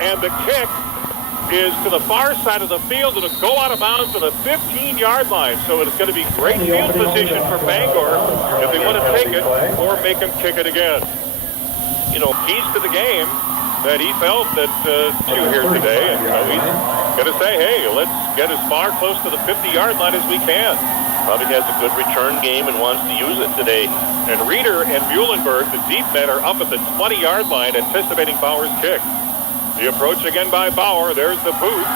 And the kick is to the far side of the field. It'll go out of bounds to the 15-yard line. So it's going to be great field position for Bangor if they want to take it or make him kick it again. You know, keys to the game that he felt that you here today. And, you know, he's going to say, hey, let's get as far close to the 50-yard line as we can. Probably has a good return game and wants to use it today. And Reeder and Muhlenberg, the deep men, are up at the 20-yard line anticipating Bauer's kick. The approach again by Bauer. There's the boot.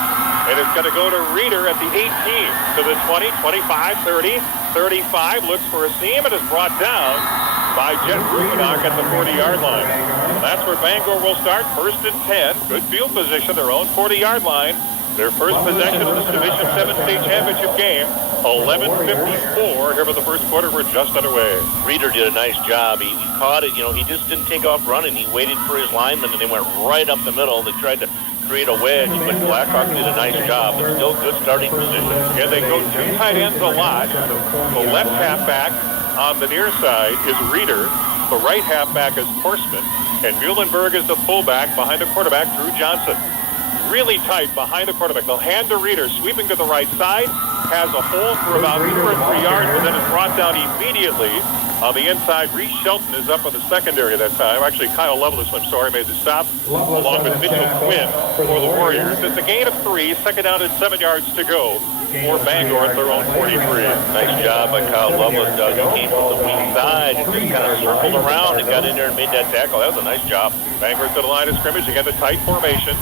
And it's going to go to Reeder at the 18. To the 20, 25, 30, 35. Looks for a seam and is brought down by Jet Rufinock at the 40-yard line. That's where Bangor will start. 1st and 10. Good field position. Their own 40-yard line. Their first possession of this Division 7 state championship game. 11:54 here for the first quarter. We're just underway. Reeder did a nice job. He caught it. You know, he just didn't take off running. He waited for his linemen, and they went right up the middle. They tried to create a wedge, but Blackhawk did a nice job. But still good starting position. Yeah, they go 2 tight ends a lot. The left halfback on the near side is Reeder. The right halfback is Horseman. And Muhlenberg is the fullback behind the quarterback, Drew Johnson. Really tight behind the quarterback. They'll hand to Reeder, sweeping to the right side. Has a hole for about 2 or 3 yards, but then is brought down immediately. On the inside, Reese Shelton is up on the secondary that time. Actually, Kyle Lovelace, made the stop, along with Mitchell Quinn for the Warriors. It's a gain of 3, second down and 7 yards to go for Bangor at their own 43. Nice job by Kyle Lovelace, Doug. He came from the weak side and just kind of circled around and got in there and made that tackle. That was a nice job. Bangor to the line of scrimmage, again, the tight formation.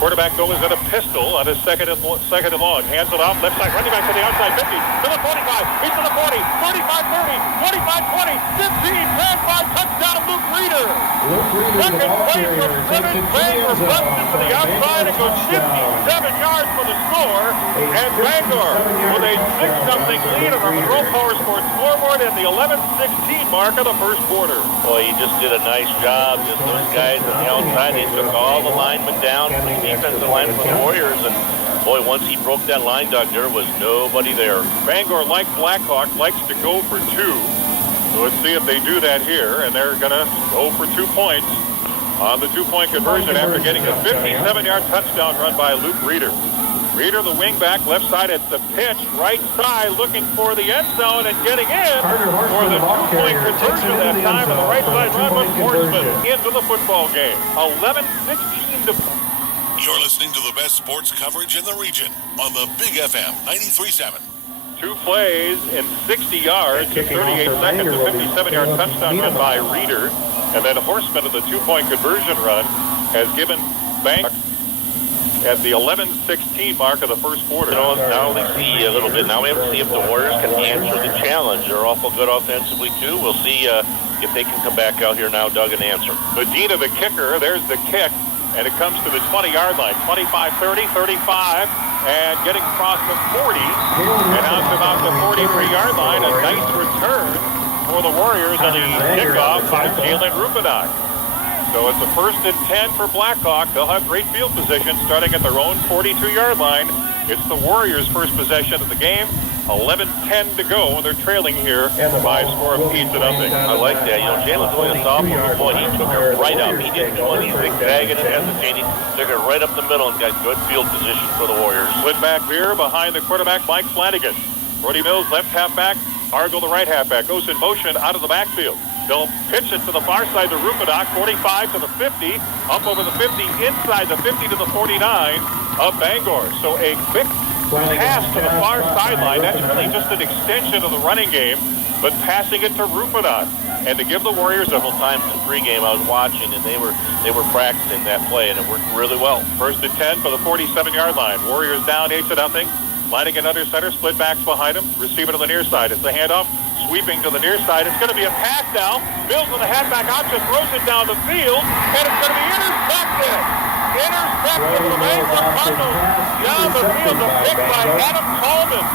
Quarterback goes at a pistol on his second and long. Hands it off, left side, running back to the outside, 50, to the 45, he's to the 40, 35, 30, 25, 20, 15, 10, 5, touchdown, Luke Reeder. Second play from scrimmage, Bangor busted to the outside and goes 57 yards for the score. And Bangor with a 6-0 lead on the Monroe Power Sports scoreboard at the 11:16 mark of the first quarter. Boy, he just did a nice job. Just those guys on the outside, they took all the linemen down. Defensive line for the Warriors, and boy, once he broke that line, Doug, there was nobody there. Bangor, like Blackhawk, likes to go for 2. So let's see if they do that here, and they're going to go for 2 points on the 2-point conversion after getting a 57-yard touchdown run by Luke Reeder. Reeder, the wingback, left side at the pitch, right side, looking for the end zone and getting in for the 2-point conversion that time. On the right side run was Horseman into the football game. 11-16 to... You're listening to the best sports coverage in the region on the Big FM 93.7. 2 plays in 60 yards in 38 seconds. A 57-yard touchdown run by Reeder. And then Horseman of the 2-point conversion run has given Bangor at the 11:16 mark of the first quarter. You know, now they see a little bit. Now we have to see if the Warriors can answer the challenge. They're awful good offensively, too. We'll see if they can come back out here now, Doug, and answer. Medina, the kicker, there's the kick. And it comes to the 20-yard line, 25, 30, 35, and getting across the 40, and out to about the 43-yard line. A nice return for the Warriors on the kickoff by Jalen Rufinock. So it's a 1st and 10 for Blackhawk. They'll have great field position starting at their own 42-yard line. It's the Warriors' first possession of the game. 11-10 to go, and they're trailing here by a score of 8-0. I like that. You know, Jalen's only a sophomore. Boy, he took it right up. He didn't do any zigzagging and hesitating. Took it right up the middle and got good field position for the Warriors. Split back here behind the quarterback, Mike Flanagan. Brody Mills, left halfback. Argo, the right halfback, goes in motion out of the backfield. They'll pitch it to the far side to Rufinock, 45 to the 50, up over the 50, inside the 50 to the 49 of Bangor. So a quick pass to the far sideline. That's really just an extension of the running game, but passing it to Rufinock. And to give the Warriors several times in pregame, I was watching, and they were practicing that play, and it worked really well. 1st and 10 for the 47-yard line. Warriors down 8-0. Lining it under center, split backs behind him. Receiver to the near side. It's the handoff. Sweeping to the near side. It's going to be a pass now. Mills with a halfback option, throws it down the field, and it's going to be intercepted. Intercepted for the Bangor Cardinals. Down the field, a pick by Adam Coleman.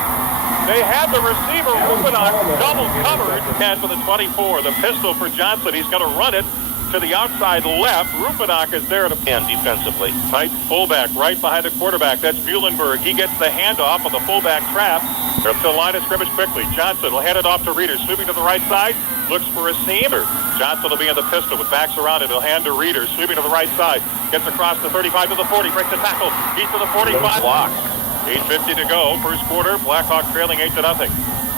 They had the receiver, Rufinock, double covered. And for the 24, the pistol for Johnson. He's going to run it to the outside left. Rufinock is there to and defensively. Tight fullback right behind the quarterback. That's Muhlenberg. He gets the handoff on the fullback trap. They're up to the line of scrimmage quickly. Johnson will hand it off to Reeder. Sweeping to the right side. looks for a seam. Johnson will be in the pistol with backs around it. He'll hand to Reeder, sweeping to the right side. Gets across the 35 to the 40, breaks the tackle. He's to the 45. Block. 8:50 to go. First quarter. Blackhawk trailing 8-0.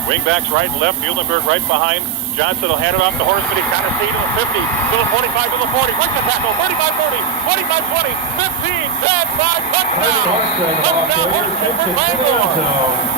Wing backs right and left. Muhlenberg right behind. Johnson will hand it off to Horseman. He's got a seat to the 50, to the 45, to the 40. Breaks the tackle. 35-40, 45-20, 15, 10, 5, touchdown. Touchdown Horseman for Bangor.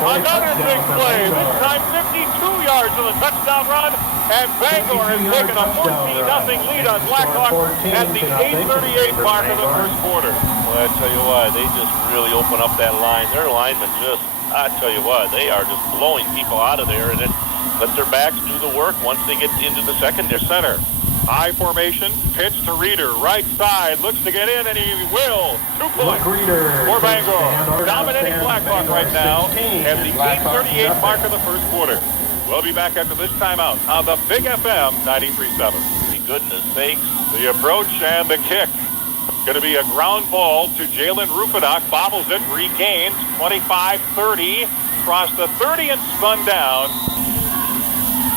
Another big play. This time 52 yards of the touchdown run. And Bangor has taken a 14-0 lead on Blackhawk at the 8:38 mark of the first quarter. Well, I tell you what, they just really open up that line. Their linemen just, I tell you what, they are just blowing people out of there, and then let their backs do the work once they get into the secondary. Center. High formation, pitch to Reeder, right side, looks to get in, and he will. 2 points for Bangor. Dominating Blackhawk right now at the 8:38 mark of the first quarter. We'll be back after this timeout on the Big FM 93.7. For goodness sakes. The approach and the kick. Going to be a ground ball to Jalen Rupidock. Bobbles it, regains 25-30. Crossed the 30 and spun down.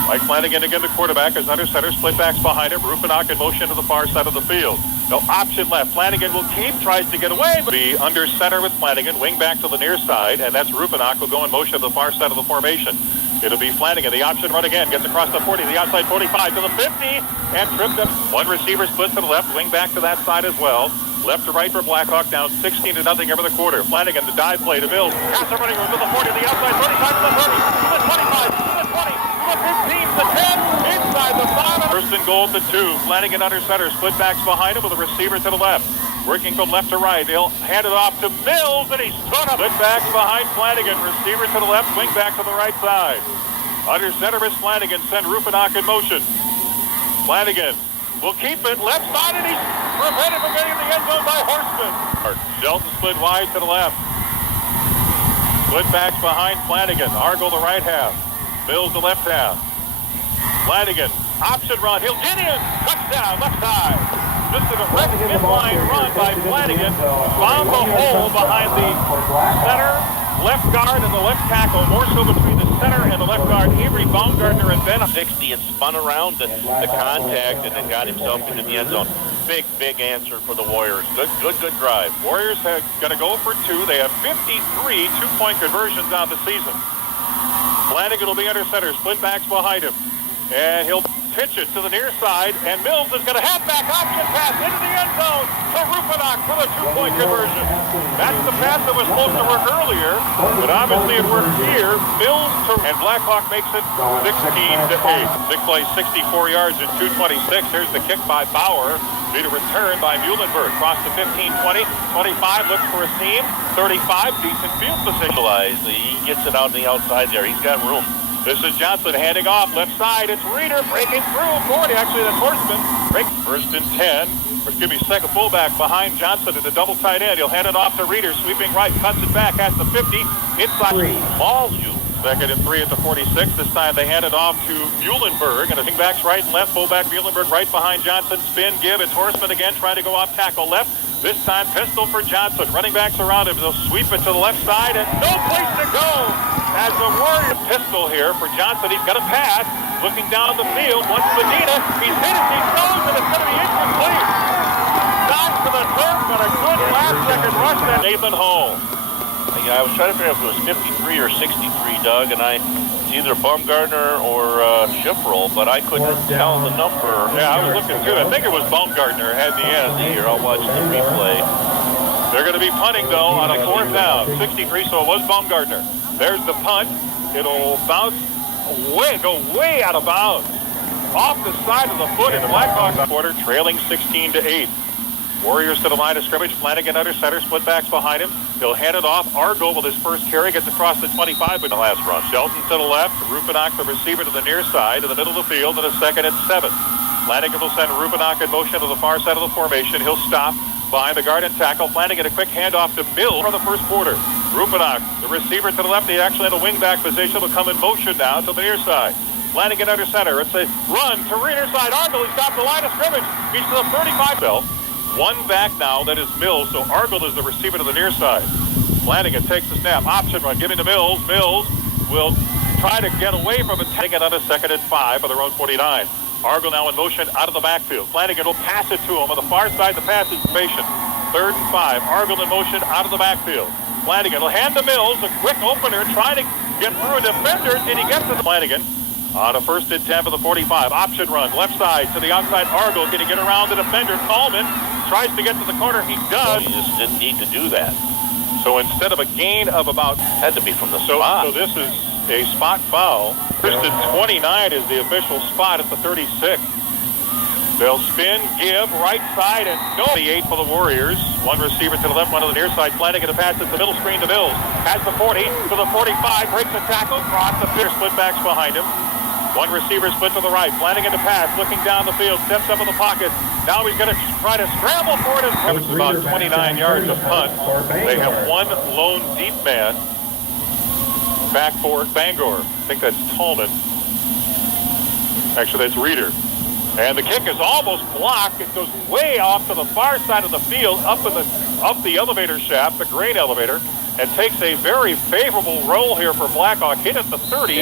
Mike Flanagan again, the quarterback, is under center, split backs behind him. Rupidock in motion to the far side of the field. No option left. Flanagan will keep, tries to get away, but be under center with Flanagan, wing back to the near side, and that's Rupidock will go in motion to the far side of the formation. It'll be Flanagan, the option run again, gets across the 40, the outside 45 to the 50, and tripped up. One receiver splits to the left, wing back to that side as well. Left to right for Blackhawk, down 16-0 over the quarter. Flanagan, the dive play to Mills. Pass running to the 40, the outside 35 to the 30, to the 25, to the 20, to the 15, to the 10, inside the 5. First and goal at the 2. Flanagan under center, split backs behind him with a receiver to the left. Working from left to right. He'll hand it off to Mills, and he's spun up. Split backs behind Flanagan. Receiver to the left, wing back to the right side. Under center is Flanagan. Send Rupidock in motion. Flanagan will keep it left side, and he's prevented from getting in the end zone by Horseman. Shelton split wide to the left. Split backs behind Flanagan. Argyle the right half. Mills the left half. Flanagan, option run. He'll get in. Touchdown, left side. Just a direct midline run by Flanagan. Found the hole behind the center, left guard, and the left tackle. More so between the center and the left guard. Avery Baumgartner and Ben 60 and spun around the contact and then got himself into the end zone. Big answer for the Warriors. Good drive. Warriors are going to go for 2. They have 53 two-point conversions on the season. Flanagan will be under center. Split backs behind him. And he'll pitch it to the near side, and Mills is going to have back option pass into the end zone to Rupidock for the 2-point conversion. That's the pass that was supposed to work earlier, but obviously it worked here. Mills and Blackhawk makes it 16-8. Big play, 64 yards and 2:26. Here's the kick by Bauer. Due to return by Muhlenberg. Cross the 15-20, 25, looks for a seam, 35, decent field position. He gets it out on the outside there. He's got room. This is Johnson handing off left side. It's Reeder breaking through. 40, actually that's Horseman. First and 10. Second fullback behind Johnson at the double tight end. He'll hand it off to Reeder, sweeping right, cuts it back at the 50. Inside. Balls you. Second and 3 at the 46. This time they hand it off to Muhlenberg. And the backs right and left. Fullback Muhlenberg right behind Johnson. Spin, give. It's Horseman again trying to go off tackle left. This time pistol for Johnson. Running backs around him. They'll sweep it to the left side and no place to go. As the Warrior pistol here for Johnson. He's got a pass. Looking down the field. Once Medina. He's hit it. He throws and it's going to be incomplete. Down to the turf, but a good last-second rush to Nathan Hall. Yeah, I was trying to figure out if it was 53 or 63, Doug, and it's either Baumgartner or Schifferl, but I couldn't tell the number. Yeah, I was looking too. I think it was Baumgartner at the end. Here, I'll watch the replay. They're going to be punting, though, on a 4th down. 63, so it was Baumgartner. There's the punt. It'll bounce go way out of bounds. Off the side of the foot in the Blackhawks quarter, trailing 16-8. Warriors to the line of scrimmage. Flanagan under center, split backs behind him. He'll hand it off. Argyle with his first carry gets across the 25 in the last run. Shelton to the left. Rupidock, the receiver, to the near side, in the middle of the field, and a 2nd and 7. Flanagan will send Rupidock in motion to the far side of the formation. He'll stop behind the guard and tackle. Flanagan a quick handoff to Mills for the first quarter. Rupidock, the receiver to the left. He actually in a wingback position. Will come in motion now to the near side. Flanagan under center. It's a run to rear side. Argyle, he's got the line of scrimmage. He's to the 35. One back now, that is Mills, so Argyle is the receiver to the near side. Flanagan takes the snap, option run, giving to Mills. Mills will try to get away from it, taking it on a 2nd and 5 on their own 49. Argo now in motion out of the backfield. Flanagan will pass it to him on the far side. The pass is patient. 3rd and 5. Argo in motion out of the backfield. Flanagan will hand to Mills. A quick opener trying to get through a defender. Did he get to the Flanagan? On a 1st and 10 for the 45. Option run. Left side to the outside. Argo. Can he get around the defender? Coleman tries to get to the corner. He does. He just didn't need to do that. So instead of a gain of about... Had to be from the spot. So this is a spot foul. 1st and 29 is the official spot at the 36. They'll spin, give, right side, and go. The 8 for the Warriors. One receiver to the left, one to the near side. Flanagan to pass it, the middle screen to Mills. Has the 40 to the 45, breaks the tackle, cross the fitter, split backs behind him. One receiver split to the right. Flanagan to pass, looking down the field, steps up in the pocket. Now he's going to try to scramble for it. It's about 29 yards of punt. They have one lone deep man back for Bangor. I think that's Tolman. Actually, that's Reeder. And the kick is almost blocked. It goes way off to the far side of the field, up the elevator shaft, the grain elevator, and takes a very favorable roll here for Blackhawk. Hit at the 30,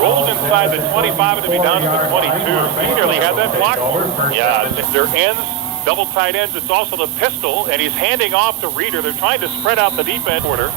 rolled inside the 25, and to be down to the 22. So he nearly had that blocked. Yeah, their ends, double tight ends. It's also the pistol, and he's handing off to Reeder. They're trying to spread out the defense order.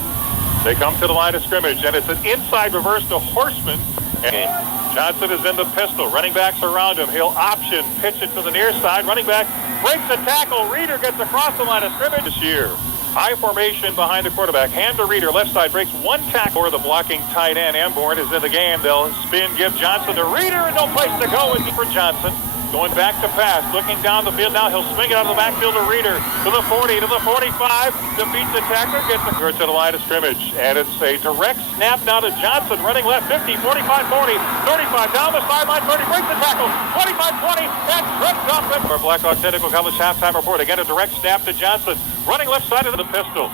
They come to the line of scrimmage, and it's an inside reverse to Horseman. And Johnson is in the pistol. Running backs around him. He'll option, pitch it to the near side. Running back breaks the tackle. Reeder gets across the line of scrimmage this year. High formation behind the quarterback. Hand to Reeder. Left side breaks one tackle. Or the blocking tight end, Amborn, is in the game. They'll spin, give Johnson to Reeder, and no place to go. And for Johnson. Going back to pass, looking down the field. Now he'll swing it out of the backfield to Reeder. To the 40, to the 45. Defeats the tackler, gets the to the line of scrimmage. And it's a direct snap now to Johnson. Running left, 50, 45, 40, 35. Down the sideline, 30. Breaks the tackle. 25, 20. And trips up it. For Blackhawk Technical College halftime report. Again, a direct snap to Johnson. Running left side of the pistol.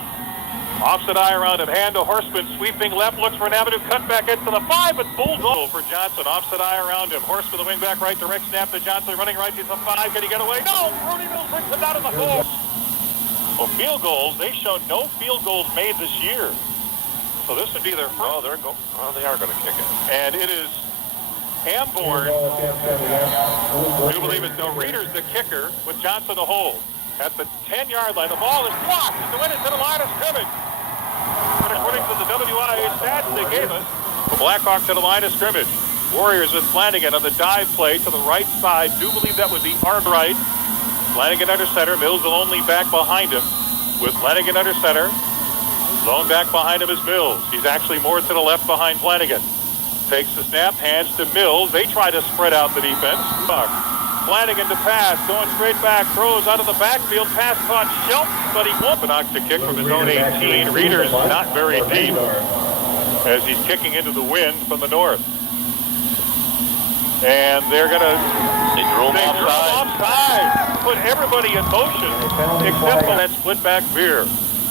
Offset eye around him. Hand to Horseman. Sweeping left. Looks for an avenue. Cut back into the 5. But bulldog for Johnson. Offset eye around him. Horseman, the wing back right. Direct snap to Johnson. Running right to the 5. Can he get away? No! Rudy Mills brings him down to the 4. Well, field goals. They showed no field goals made this year. So this would be their first. Oh, they are going to kick it. And it is Amborn. I do believe it's no. Reeder's the kicker with Johnson to hold. At the 10-yard line, the ball is blocked. It's going into the line of scrimmage. But according to the WIA stats they gave us, the Blackhawks to the line of scrimmage. Warriors with Flanagan on the dive play to the right side. Do believe that would be Arg right. Flanagan under center. Mills the only back behind him. With Flanagan under center. Lone back behind him is Mills. He's actually more to the left behind Flanagan. Takes the snap, hands to Mills. They try to spread out the defense. Flanagan to pass, going straight back, throws out of the backfield, pass caught Shelton, but he won't. Knocks a kick from his own 18. Reeder's not very deep as he's kicking into the wind from the north. And they're going to... They drew him offside. Put everybody in motion except for that split back veer.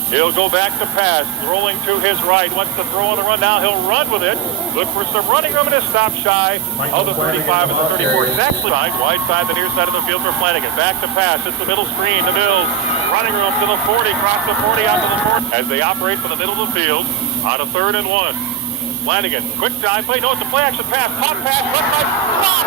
He'll go back to pass, rolling to his right. Wants to throw on the run now. He'll run with it. Look for some running room and a stop shy of the 35 and the 34. Exactly wide side, the near side of the field for Flanagan. Back to pass. It's the middle screen to Mills. Running room to the 40, cross the 40 out to the 40. As they operate from the middle of the field on a 3rd and 1. Flanagan, quick dive play. No, it's a play action pass. Pop pass, left side. Stop!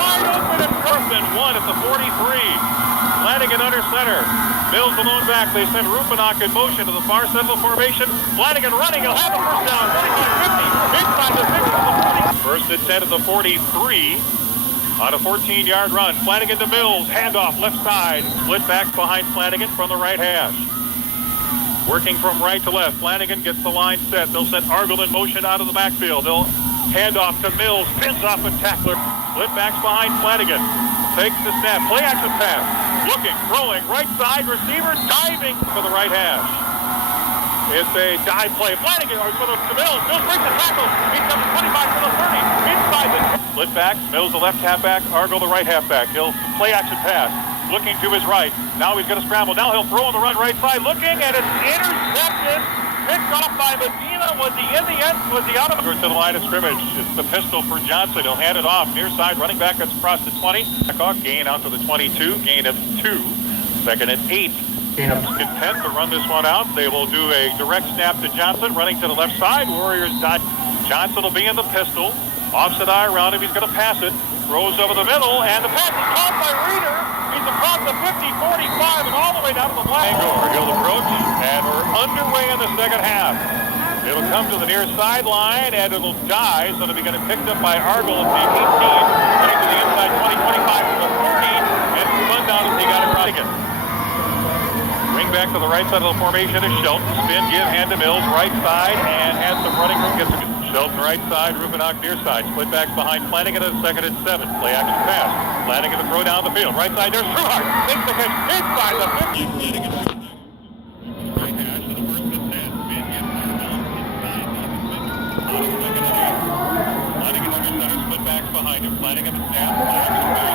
Wide open and 1st and 1 at the 43. Flanagan under center. Mills the lone back. They send Rupenach in motion to the far side of the formation. Flanagan running. He'll have a first down. 45-50. Inside the 6 of the 40. 1st and 10 at the 43. On a 14-yard run. Flanagan to Mills. Handoff left side. Split back behind Flanagan from the right hash. Working from right to left. Flanagan gets the line set. They'll send Argel in motion out of the backfield. They'll hand off to Mills. Spins off a tackler. Split backs behind Flanagan. Takes the snap. Play action pass. Looking, throwing, right side, receiver diving for the right hash. It's a dive play. Flanagan to Mills. Mills breaks the tackle. He comes 25 to the 30. Inside the split back. Mills the left halfback. Argo the right halfback. He'll play action pass. Looking to his right. Now he's going to scramble. Now he'll throw on the run right side. Looking, and it's intercepted. Picked off by Medina. Was he in the end? Was he out of it? To the line of scrimmage. It's the pistol for Johnson. He'll hand it off. Near side, running back gets across the 20. Blackhawk gain out to the 22. Gain of 2. 2nd and 8. Content to run this one out. They will do a direct snap to Johnson. Running to the left side. Warriors dodge. Johnson will be in the pistol. Offset eye around him. He's going to pass it. Throws over the middle, and the pass is caught by Reeder. He's across the 50, 45, and all the way down to the flag. Bangor, he'll approach, and we're underway in the second half. It'll come to the near sideline, and it'll die, so it'll be getting picked up by Argyle at the 18, running to the inside 20, 25 to the 30, and spun down as he got it running it. Wing back to the right side of the formation is Shelton. Spin, give, hand to Mills, right side, and has some running room. Gets a Shelton right side, Rubinock near side. Split backs behind Flanagan at second and 7. Play action pass. Flanagan to throw down the field. Right side, there's Trueheart. Makes the catch inside the 50. Flanagan. Right hash to the first and 10. Spin, give, inside the 50. On second and 8. Flanagan underside, split backs behind him. Flanagan to snap. Play action pass.